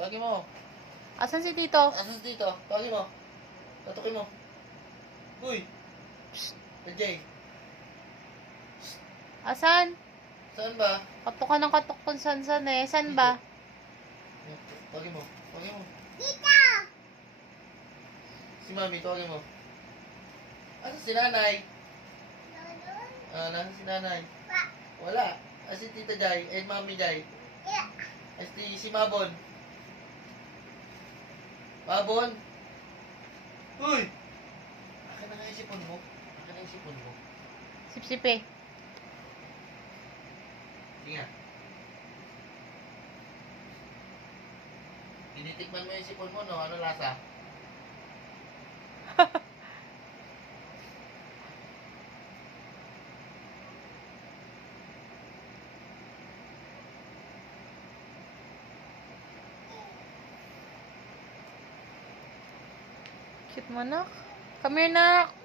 Tawagin mo. Asan si Tito? Asan si Tito? Tawagin mo. Tatukin mo. Uy! Jay. Asan? Saan ba? Katok ka ng katok kung san-san eh. San ba? Tawagin mo. Tawagin mo. Tita! Si Mami, tawagin mo. Asan si Nanay? Nonon? Nasaan si Nanay? Pa? Wala. Asan si Tita Jai? Mami Jai? Yeah. Si Mabon? Mabon? Uy! Akin na nga yung sipon mo. Akin na yung sipon mo. Sip-sipe. Sige nga. Tinitikman mo yung sipon mo, no? Ano lasa? Cute mo, nak. Come here, nak.